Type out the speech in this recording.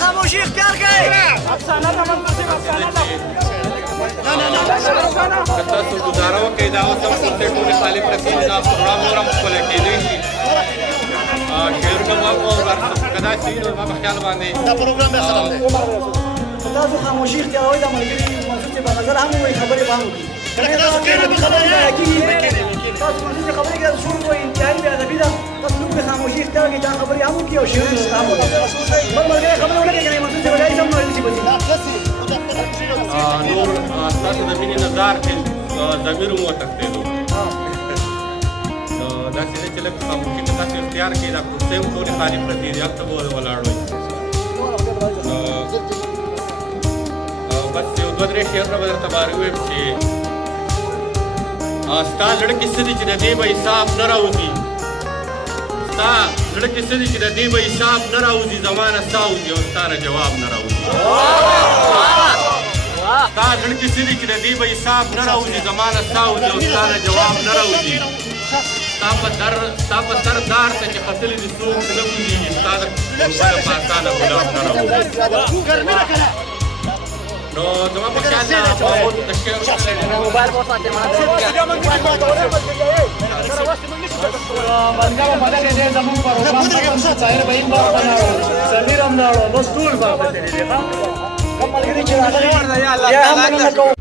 خاموشي اختیار کړئ. که تاسو ګزاره وکړئ دا اوس هم ټولې ټولې خالي پرتې دي، دا پروګرام نور هم ښکلی کېدی شي. شعرونه مو که داسې وي نو زما په خیال باندې دا پروګرام بیا سلام دی. تاسو خاموشي اختیاروئ، دا ملګري منصور صاحب په نظر هم ووایي، خبرې به هم وکړي. تاسو کښېنئ په خبرې تاسو منصور صاحب خبرې کوي، شروع کوئ، انتهایي بې ادبي ده. تاسو لږ خاموشي اختیار کړئ، دا خبرې هم وکړي او شعرونه هم وکړي. بل ملګری خبرې ونه کړئ، کنه منصور صاحب ډایي هم نور شي بچي. نور ستاسو د مینې نظار کې ضمیر مو وتښتېدو. داسې دی چې لږ خاموشي که تاسو اختیار کړئ، دا کرسۍ هم ټولې خالي پرتې دي، هلته به ولاړ وئ. بس یو دوه درې شعرونه به درته بارې ووایم چې ستا زړه کې څه دي چې د دې به حساب نه راوځي، ستا زړه کې څه دي چې د دې به حساب نه راوځي، زما نه ستا وځي او ستا نه جواب نه راوځي. ستا زړه کې څه دي چې د دې به حساب نه راوځي، زما نه ستا وځي او ستا نه جواب نه راوځي. ستا په سر دار ته چې ختلي دي څوک نه پوهېږي، ستا د قربانه په اسانه ګلاب نه راوځي. نو زما په خیال نه محمود د شعر زمونږ